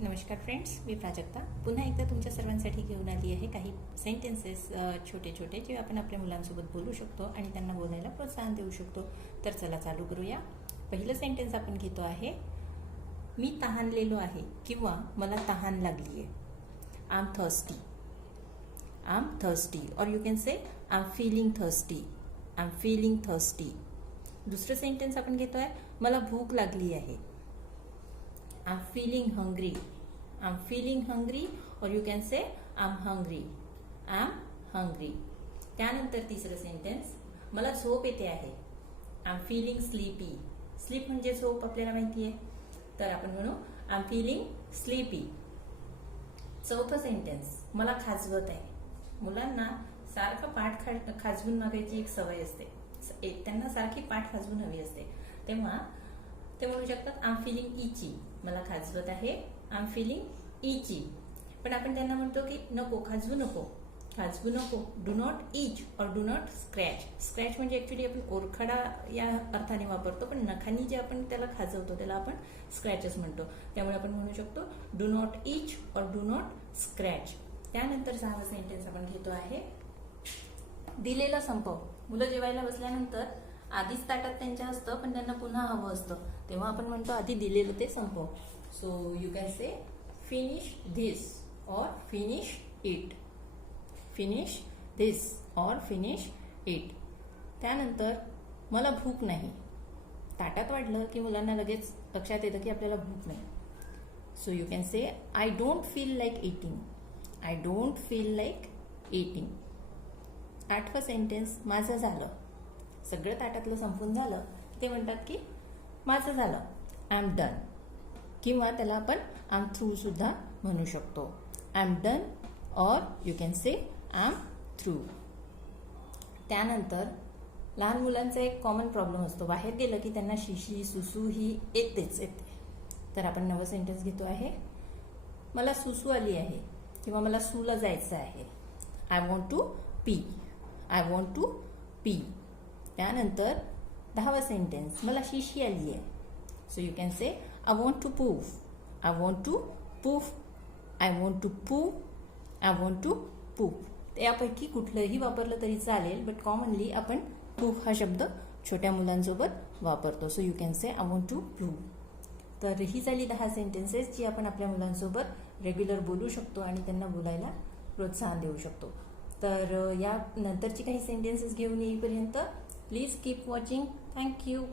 नमस्कार फ्रेंड्स मी प्राजक्ता. पुन्हा एकदा तुमच्या सर्वांसाठी घेऊन आली आहे काही सेंटेन्सेस छोटे छोटे जे आपण आपल्या मुलांसोबत बोलू शकतो आणि त्यांना बोलायला प्रोत्साहन देऊ शकतो. तर चला चालू करूया. पहिलं सेंटेन्स आपण घेतो आहे मी तहानलेलो आहे किंवा मला तहान लागली आहे I am thirsty I am thirsty or you can say I am feeling thirsty I am feeling thirsty दुसरं सेंटेन्स आपण घेतो आहे मला भूक लागली आहे. I'm feeling hungry. I'm feeling hungry or you can say I'm hungry. I'm hungry. त्यानंतर तिसरं सेंटेन्स मला झोप येते आहे. I am feeling sleepy sleep म्हणजे झोप आपल्याला माहिती आहे. तर आपण म्हणू आय एम फिलिंग स्लीपी चौथं सेंटेन्स मला खाजवत आहे. मुलांना सारखं पाठ खा खाजवून मागायची एक सवय असते. स- एक त्यांना सारखी पाठ खाजवून हवी असते. तेव्हा ते म्हणू शकतात आय एम फिलिंग इची मला खाजवत आहे. आय एम फिलिंग इची पण आपण त्यांना म्हणतो की नको खाजवू नको. खाजवू नको. Do not itch or do not scratch scratch म्हणजे ऍक्च्युली आपण ओरखडा या अर्थाने वापरतो पण नखानी जे आपण त्याला खाजवतो त्याला आपण स्क्रॅचेस म्हणतो. त्यामुळे आपण म्हणू शकतो do not itch or do not scratch त्यानंतर सहावा सेंटेन्स आपण घेतो आहे दिलेला संपव मुलं जेवायला बसल्यानंतर आधीच ताटात त्यांच्या असतं पण त्यांना पुन्हा हवं असतं. तेव्हा आपण म्हणतो आधी दिलेलं ते संपव so you can say finish this or finish it finish this or finish it त्यानंतर मला भूक नाही. ताटात वाढलं की मुलांना लगेच लक्षात येतं की आपल्याला भूक नाही. So you can say I don't feel like eating I don't feel like eating आठवं सेंटेन्स माझं झालं. सगळं ताटातलं संपून झालं ते म्हणतात की माझं झालं. आय एम डन किंवा त्याला आपण आम थ्रू सुद्धा म्हणू शकतो. I am done or you can say I am through त्यानंतर लहान मुलांचा एक कॉमन प्रॉब्लेम असतो. बाहेर गेलं की त्यांना शिशी सुसू ही येतेच येते. तर आपण नवं सेंटेन्स घेतो आहे मला सुसू आली आहे किंवा मला सूला जायचं आहे. I want to pee I want to pee त्यानंतर दहावा सेंटेन्स मला शिशी आली आहे so you can say I want to poop I want to poop I want to poo I want to poop यापैकी कुठलंही वापरलं तरी चालेल बट कॉमनली आपण पूफ हा शब्द छोट्या मुलांसोबत वापरतो. So you can say I want to prove तर ही झाली दहा सेंटेन्सेस जी आपण आपल्या मुलांसोबत रेग्युलर बोलू शकतो आणि त्यांना बोलायला प्रोत्साहन देऊ शकतो. तर या नंतरची काही सेंटेन्सेस घेऊन येईपर्यंत Please keep watching. Thank you.